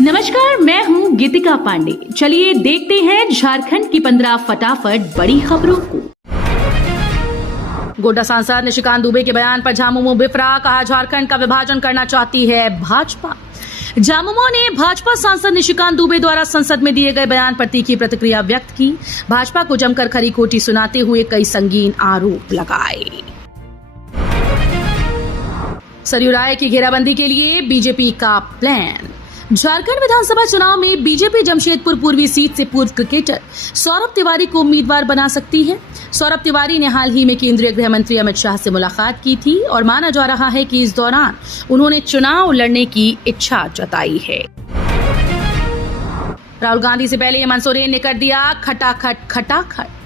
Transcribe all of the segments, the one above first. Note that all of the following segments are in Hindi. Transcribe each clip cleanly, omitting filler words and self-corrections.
नमस्कार, मैं हूं गीतिका पांडे। चलिए देखते हैं झारखंड की 15 फटाफट बड़ी खबरों को। गोड्डा सांसद निशिकांत दुबे के बयान पर झामुमो बिफरा, कहा झारखंड का विभाजन करना चाहती है भाजपा। झामुमो ने भाजपा सांसद निशिकांत दुबे द्वारा संसद में दिए गए बयान पर तीखी प्रतिक्रिया व्यक्त की। भाजपा को जमकर खरी खोटी सुनाते हुए कई संगीन आरोप लगाए। सरयू राय की घेराबंदी के लिए बीजेपी का प्लान। झारखंड विधानसभा चुनाव में बीजेपी जमशेदपुर पूर्वी सीट से पूर्व क्रिकेटर सौरभ तिवारी को उम्मीदवार बना सकती है। सौरभ तिवारी ने हाल ही में केंद्रीय गृह मंत्री अमित शाह से मुलाकात की थी और माना जा रहा है कि इस दौरान उन्होंने चुनाव लड़ने की इच्छा जताई है। राहुल गांधी से पहले हेमंत सोरेन ने कर दिया खटाखट।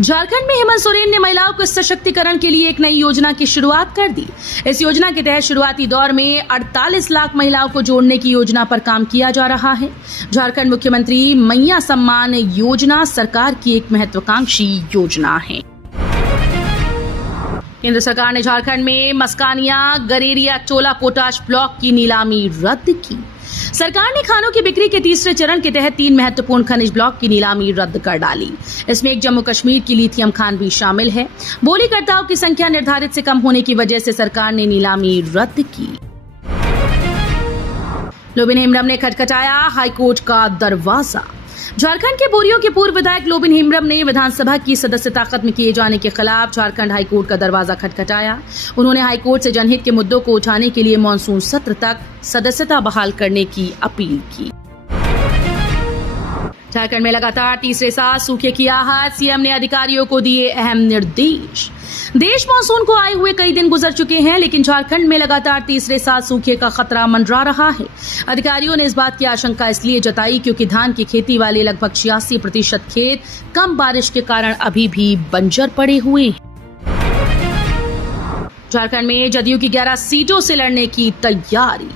झारखंड में हेमंत सोरेन ने महिलाओं के सशक्तिकरण के लिए एक नई योजना की शुरुआत कर दी। इस योजना के तहत शुरुआती दौर में 48 लाख महिलाओं को जोड़ने की योजना पर काम किया जा रहा है। झारखंड मुख्यमंत्री मैया सम्मान योजना सरकार की एक महत्वाकांक्षी योजना है। केंद्र सरकार ने झारखंड में मस्कानिया गरेरिया टोला पोटाश ब्लॉक की नीलामी रद्द की। सरकार ने खानों की बिक्री के तीसरे चरण के तहत 3 महत्वपूर्ण खनिज ब्लॉक की नीलामी रद्द कर डाली। इसमें एक जम्मू कश्मीर की लिथियम खान भी शामिल है। बोलीकर्ताओं की संख्या निर्धारित से कम होने की वजह से सरकार ने नीलामी रद्द की। लोबिन हेम्ब्रम ने खटखटाया हाईकोर्ट का दरवाजा। झारखंड के बोरियो के पूर्व विधायक लोबिन हेम्ब्रम ने विधानसभा की सदस्यता खत्म किए जाने के खिलाफ झारखंड हाईकोर्ट का दरवाजा खटखटाया। उन्होंने हाईकोर्ट से जनहित के मुद्दों को उठाने के लिए मानसून सत्र तक सदस्यता बहाल करने की अपील की। झारखंड में लगातार तीसरे साल सूखे की आहट, सीएम ने अधिकारियों को दिए अहम निर्देश। देश मानसून को आए हुए कई दिन गुजर चुके हैं, लेकिन झारखंड में लगातार तीसरे साल सूखे का खतरा मंडरा रहा है। अधिकारियों ने इस बात की आशंका इसलिए जताई क्योंकि धान की खेती वाले लगभग 86% खेत कम बारिश के कारण अभी भी बंजर पड़े हुए हैं। झारखंड में जदयू की 11 सीटों से लड़ने की तैयारी।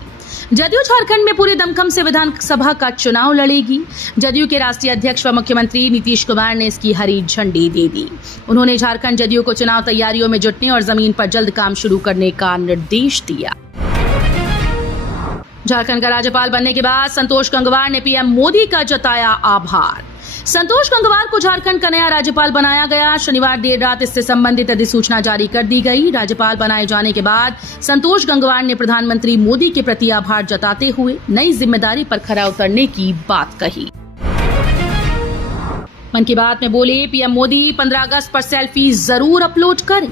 जदयू झारखंड में पूरे दमखम से विधानसभा का चुनाव लड़ेगी। जदयू के राष्ट्रीय अध्यक्ष व मुख्यमंत्री नीतीश कुमार ने इसकी हरी झंडी दे दी। उन्होंने झारखंड जदयू को चुनाव तैयारियों में जुटने और जमीन पर जल्द काम शुरू करने का निर्देश दिया। झारखंड का राज्यपाल बनने के बाद संतोष गंगवार ने पीएम मोदी का जताया आभार। संतोष गंगवार को झारखंड का नया राज्यपाल बनाया गया। शनिवार देर रात इससे संबंधित अधिसूचना जारी कर दी गई। राज्यपाल बनाए जाने के बाद संतोष गंगवार ने प्रधानमंत्री मोदी के प्रति आभार जताते हुए नई जिम्मेदारी पर खरा उतरने की बात कही। मन की बात में बोले पीएम मोदी 15 अगस्त पर सेल्फी जरूर अपलोड करें।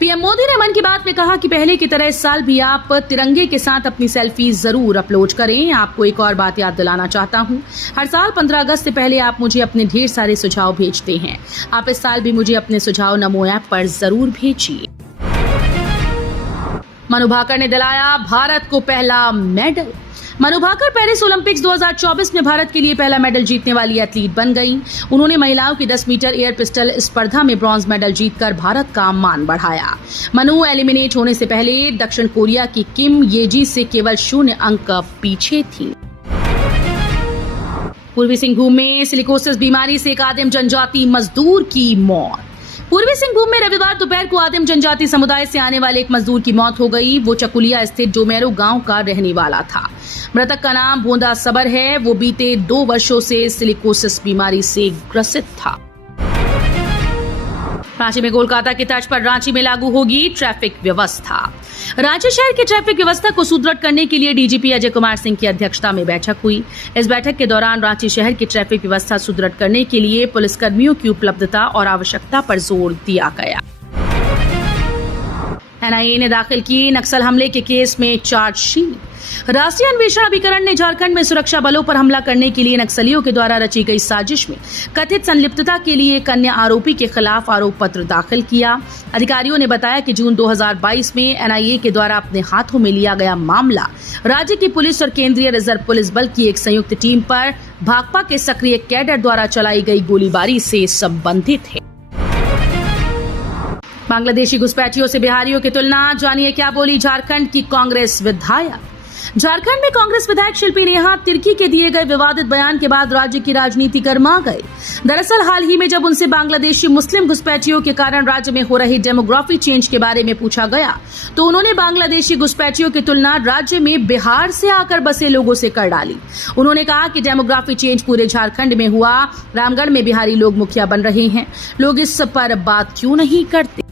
पीएम मोदी ने मन की बात में कहा कि पहले की तरह इस साल भी आप तिरंगे के साथ अपनी सेल्फी जरूर अपलोड करें। आपको एक और बात याद दिलाना चाहता हूं, हर साल 15 अगस्त से पहले आप मुझे अपने ढेर सारे सुझाव भेजते हैं। आप इस साल भी मुझे अपने सुझाव नमो ऐप पर जरूर भेजिए। मनु भाकर ने दिलाया भारत को पहला medal. Manu Bhaker Paris Olympics 2024 में भारत के लिए पहला मेडल जीतने वाली एथलीट बन गईं। उन्होंने महिलाओं की 10 मीटर एयर पिस्टल स्पर्धा में ब्रॉन्ज मेडल जीतकर भारत का मान बढ़ाया। मनु एलिमिनेट होने से पहले दक्षिण कोरिया की किम येजी से केवल 0 अंक पीछे थी। पूर्वी सिंहभूम में सिलिकोसिस बीमारी से एक आदिम जनजाति मजदूर की मौत। पूर्वी सिंहभूम में रविवार दोपहर को आदिम जनजाति समुदाय से आने वाले एक मजदूर की मौत हो गई। वो चकुलिया स्थित डोमेरो गांव का रहने वाला था। मृतक का नाम बोंदा सबर है। वो बीते 2 वर्षों से सिलिकोसिस बीमारी से ग्रसित था। रांची में कोलकाता के तर्ज पर रांची में लागू होगी ट्रैफिक व्यवस्था। रांची शहर की ट्रैफिक व्यवस्था को सुदृढ़ करने के लिए डीजीपी अजय कुमार सिंह की अध्यक्षता में बैठक हुई। इस बैठक के दौरान रांची शहर की ट्रैफिक व्यवस्था सुदृढ़ करने के लिए पुलिसकर्मियों की उपलब्धता और आवश्यकता पर जोर दिया गया। एनआईए ने दाखिल की नक्सल हमले के केस में चार्जशीट। राष्ट्रीय अन्वेषण अभिकरण ने झारखंड में सुरक्षा बलों पर हमला करने के लिए नक्सलियों के द्वारा रची गई साजिश में कथित संलिप्तता के लिए एक अन्य आरोपी के खिलाफ आरोप पत्र दाखिल किया। अधिकारियों ने बताया कि जून 2022 में एनआईए के द्वारा अपने हाथों में लिया गया मामला राज्य की पुलिस और केंद्रीय रिजर्व पुलिस बल की एक संयुक्त टीम पर भाकपा के सक्रिय कैडर द्वारा चलाई गई गोलीबारी से संबंधित है। बांग्लादेशी घुसपैठियों से बिहारियों की तुलना, जानिए क्या बोली झारखंड की कांग्रेस विधायक। झारखंड में कांग्रेस विधायक शिल्पी नेहा तिर्की के दिए गए विवादित बयान के बाद राज्य की राजनीति गर्मा गई। दरअसल हाल ही में जब उनसे बांग्लादेशी मुस्लिम घुसपैठियों के कारण राज्य में हो रही डेमोग्राफी चेंज के बारे में पूछा गया तो उन्होंने बांग्लादेशी घुसपैठियों की तुलना राज्य में बिहार से आकर बसे लोगों से कर डाली। उन्होंने कहा कि डेमोग्राफी चेंज पूरे झारखंड में हुआ, रामगढ़ में बिहारी लोग मुखिया बन रहे हैं, लोग इस पर बात क्यों नहीं करते।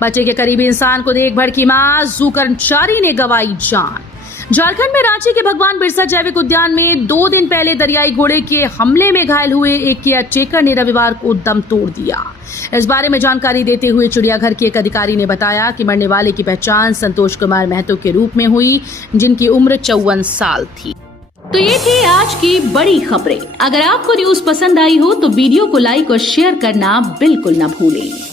बच्चे के करीबी इंसान को देख भड़की मां, जू कर्मचारी ने गंवाई जान। झारखंड में रांची के भगवान बिरसा जैविक उद्यान में 2 दिन पहले दरियाई घोड़े के हमले में घायल हुए एक केयरटेकर ने रविवार को दम तोड़ दिया। इस बारे में जानकारी देते हुए चिड़ियाघर के एक अधिकारी ने बताया कि मरने वाले की पहचान संतोष कुमार महतो के रूप में हुई, जिनकी उम्र 54 साल थी। तो ये थी आज की बड़ी खबरें। अगर आपको न्यूज पसंद आई हो तो वीडियो को लाइक और शेयर करना बिल्कुल न भूलें।